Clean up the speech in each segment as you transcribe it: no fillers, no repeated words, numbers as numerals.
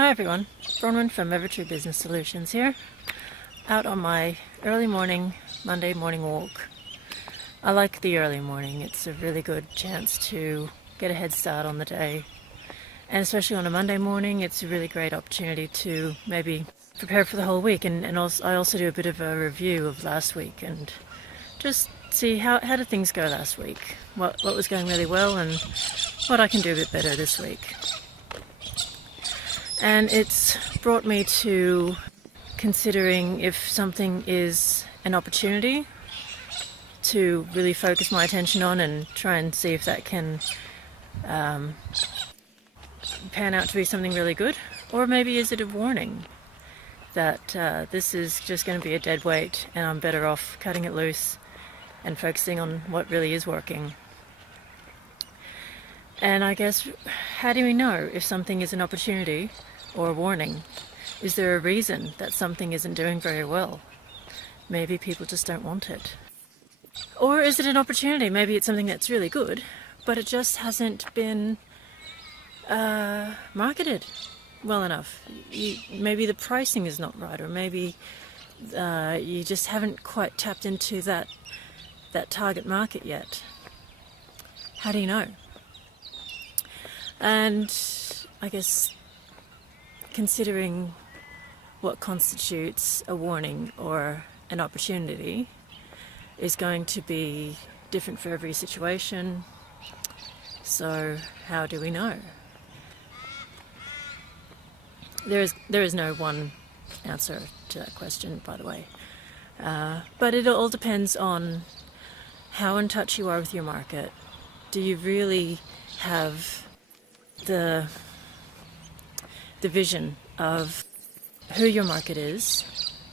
Hi everyone, Bronwyn from Evertree Business Solutions here, out on my early morning, Monday morning walk. I like the early morning. It's a really good chance to get a head start on the day, and especially on a Monday morning it's a really great opportunity to maybe prepare for the whole week, and also, I also do a bit of a review of last week and just see how did things go last week, what was going really well and what I can do a bit better this week. And it's brought me to considering if something is an opportunity to really focus my attention on and try and see if that can pan out to be something really good, or maybe is it a warning that this is just going to be a dead weight and I'm better off cutting it loose and focusing on what really is working. And I guess, how do we know if something is an opportunity or a warning? Is there a reason that something isn't doing very well? Maybe people just don't want it. Or is it an opportunity? Maybe it's something that's really good, but it just hasn't been marketed well enough. Maybe the pricing is not right, or maybe you just haven't quite tapped into that target market yet. How do you know? And I guess considering what constitutes a warning or an opportunity is going to be different for every situation. So how do we know? There is no one answer to that question, by the way. But it all depends on how in touch you are with your market. Do you really have the vision of who your market is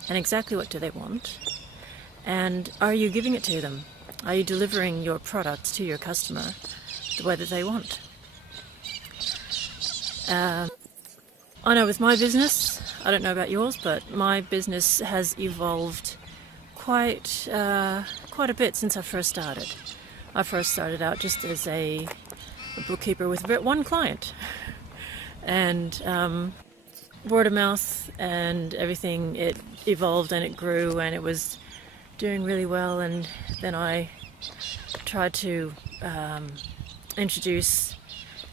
and exactly what do they want, and are you giving it to them? Are you delivering your products to your customer the way that they want? I know with my business, I don't know about yours, but my business has evolved quite a bit since I first started. I first started out just as a bookkeeper with one client, and word of mouth and everything, it evolved and it grew and it was doing really well. And then I tried to introduce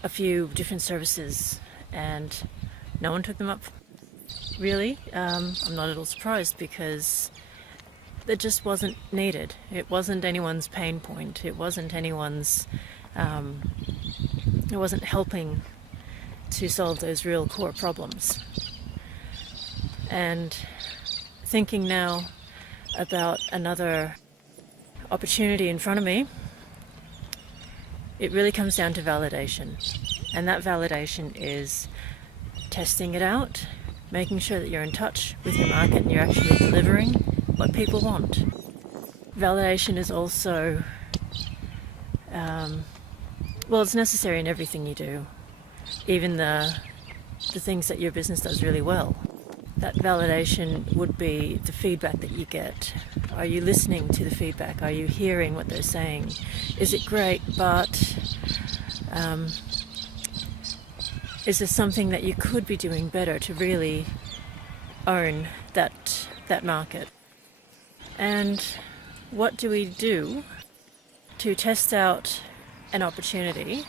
a few different services and no one took them up, really. I'm not at all surprised, because it just wasn't needed. It wasn't anyone's pain point. It wasn't anyone's it wasn't helping to solve those real core problems. And thinking now about another opportunity in front of me, it really comes down to validation. And that validation is testing it out, making sure that you're in touch with your market and you're actually delivering what people want. Validation is also it's necessary in everything you do, even the things that your business does really well. That validation would be the feedback that you get. Are you listening to the feedback? Are you hearing what they're saying? Is it great, but is there something that you could be doing better to really own that market? And what do we do to test out an opportunity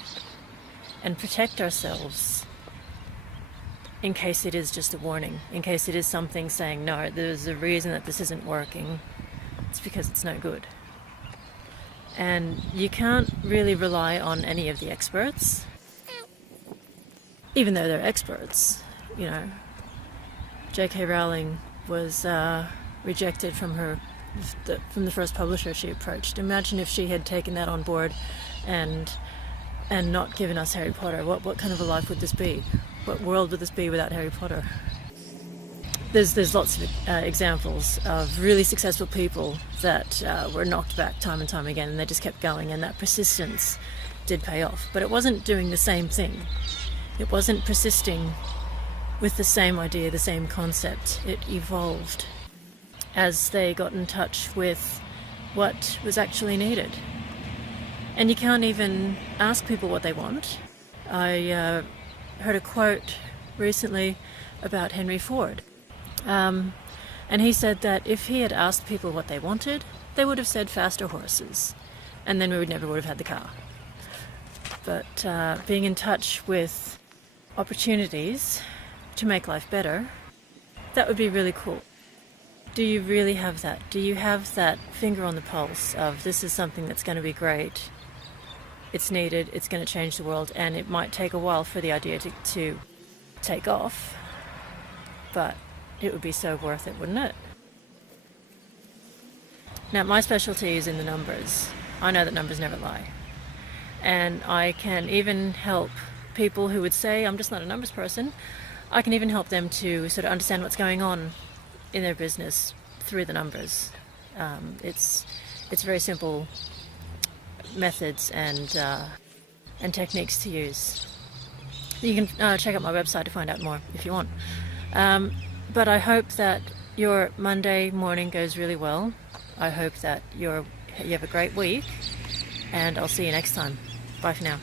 and protect ourselves in case it is just a warning, in case it is something saying, no, there's a reason that this isn't working, it's because it's no good? And you can't really rely on any of the experts, even though they're experts. You know, J.K. Rowling was rejected from the first publisher she approached. Imagine if she had taken that on board and not given us Harry Potter. What kind of a life would this be? What world would this be without Harry Potter? There's lots of examples of really successful people that were knocked back time and time again, and they just kept going, and that persistence did pay off. But it wasn't doing the same thing. It wasn't persisting with the same idea, the same concept. It evolved as they got in touch with what was actually needed. And you can't even ask people what they want. I heard a quote recently about Henry Ford. And he said that if he had asked people what they wanted, they would have said faster horses, and then we would never have had the car. But being in touch with opportunities to make life better, that would be really cool. Do you really have that? Do you have that finger on the pulse of this is something that's going to be great, it's needed, it's going to change the world, and it might take a while for the idea to take off, but it would be so worth it, wouldn't it? Now, my specialty is in the numbers. I know that numbers never lie. And I can even help people who would say, I'm just not a numbers person. I can even help them to sort of understand what's going on in their business through the numbers. It's very simple methods and techniques to use. You can check out my website to find out more if you want. But I hope that your Monday morning goes really well. I hope that you have a great week, and I'll see you next time. Bye for now.